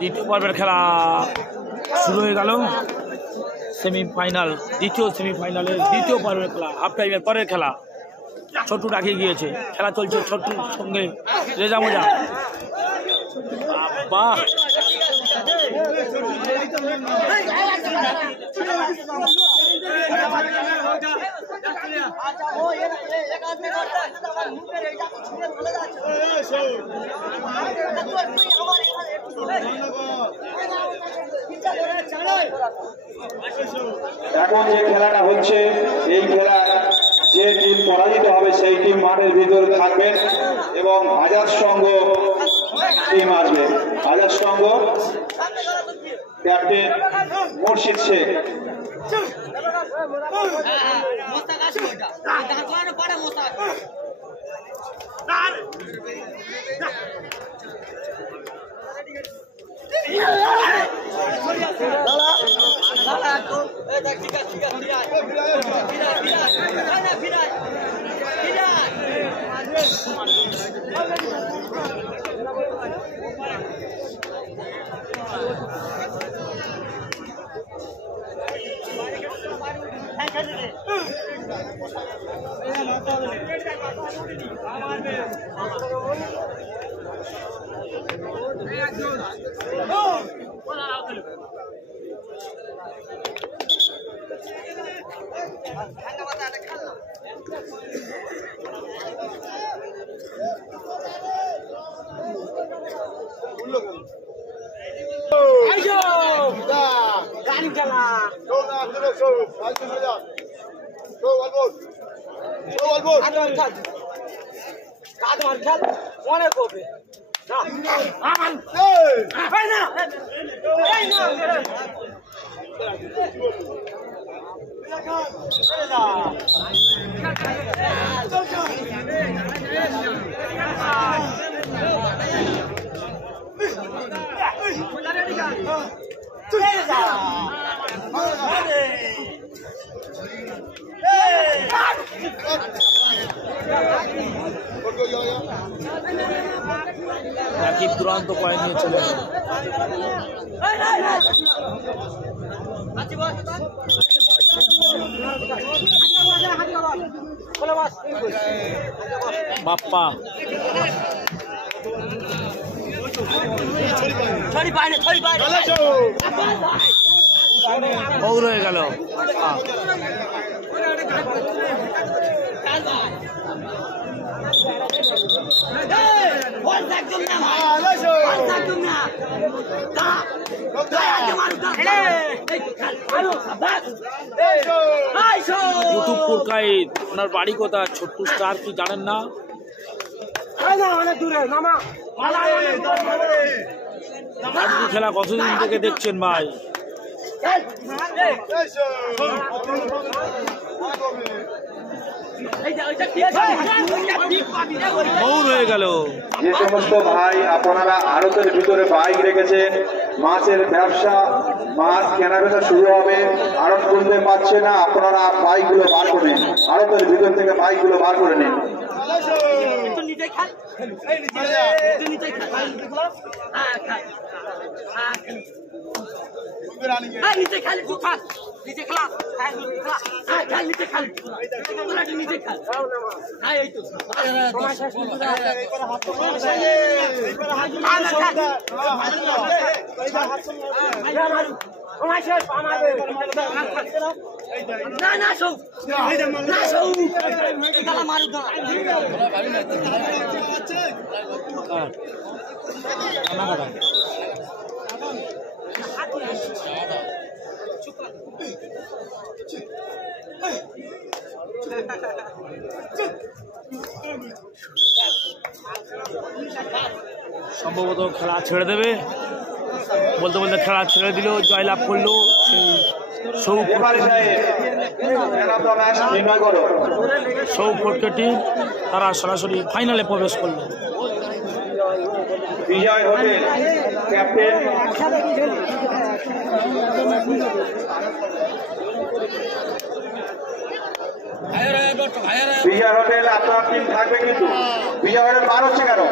দ্বিতীয় পর্বের খেলা শুরু হয়ে গেল। সেমিফাইনাল, দ্বিতীয় সেমিফাইনালের দ্বিতীয় পর্বের খেলা, হাফ টাইমের পরের খেলা। ছোট্টু ডাকে গিয়েছে, খেলা চলছে ছোট্টুর সঙ্গে রেজা মোজা। বাহ, এখন যে খেলাটা হচ্ছে, এই খেলা যে টিম পরাজিত হবে সেই টিম মাঠের ভিতরে থাকবেন এবং আজাদ সংঘ টিম আসবে। আজাদ সংঘ ক্যাপ্টেন মুর্শিদ শেখ। রাকিব দুরান্ত পয়েন্ট নিয়ে চলে আসে। বাপ্পা বৌর হয়ে গেল। ওনার বাড়ি কোথায়? ছোট্টু স্টার কি জানেন না? খেলা কতদিন থেকে দেখছেন ভাই? মৌর হয়ে গেল। যে সমস্ত ভাই আপনারা আড়তের ভিতরে বাইক রেখেছেন, মাছের ব্যবসা, মাছ কেনাবেচা শুরু হবে, আড়ত করতে পারছে না, আপনারা বাইকগুলো বার করে নিন, আড়তের ভিতর থেকে বাইকগুলো বার করে নিন। সম্ভবত খেলা ছেড়ে দেবে, বলতে বলতে খেলা ছেড়ে দিল, জয়লাভ করলো সৌফটকে টিম। তারা সরাসরি ফাইনালে প্রবেশ করলো। বিজয় হোটেল ক্যাপ্টেন বিজয় হোটেল আপনার টিম থাকবে, কিন্তু বিজয় হোটেল বার হচ্ছে কেন?